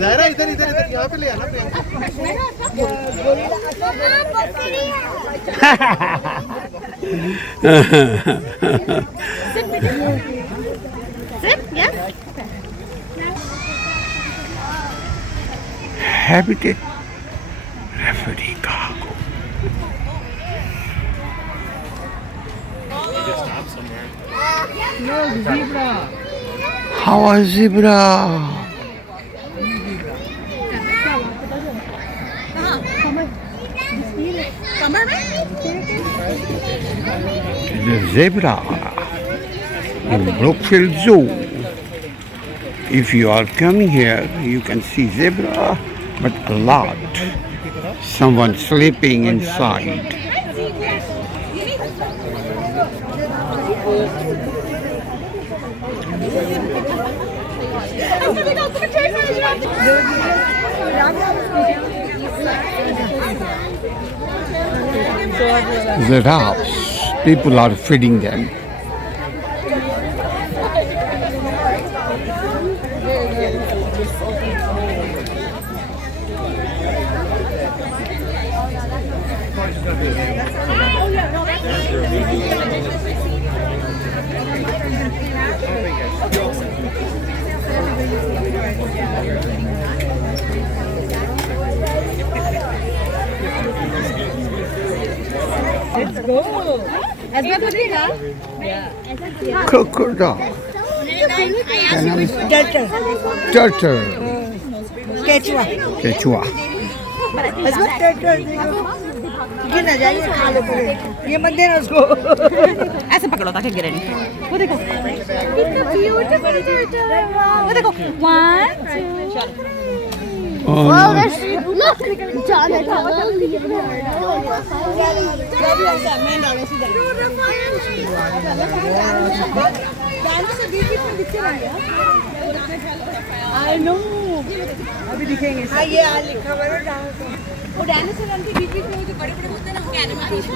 जरा इधर इधर इधर यहाँ पे ले आना Priyanka. Sit, yes. Habitat referee cargo. How a zebra? The zebra in Brookfield Zoo. If you are coming here, you can see zebra, but a lot. Someone sleeping inside. Giraffes. People are feeding them. Let's go. ऐसा तो नहीं ना? Crocodile. Turtle. Turtle. Quechua. Quechua. इसमें turtle देखो। गिर ना जाए ये खा लो पूरे। ये मत देना उसको। ऐसे पकड़ो ताकि गिरे नहीं। वो देखो। कितना beautiful turtle। वो देखो। 1, 2. Wow, that's look, John and I know. अभी दिखेंगे। हाँ ये लिखा हुआ है डांस। वो डायनासोर के बीच में जो बड़े-बड़े होते हैं ना, उनके एनिमेशन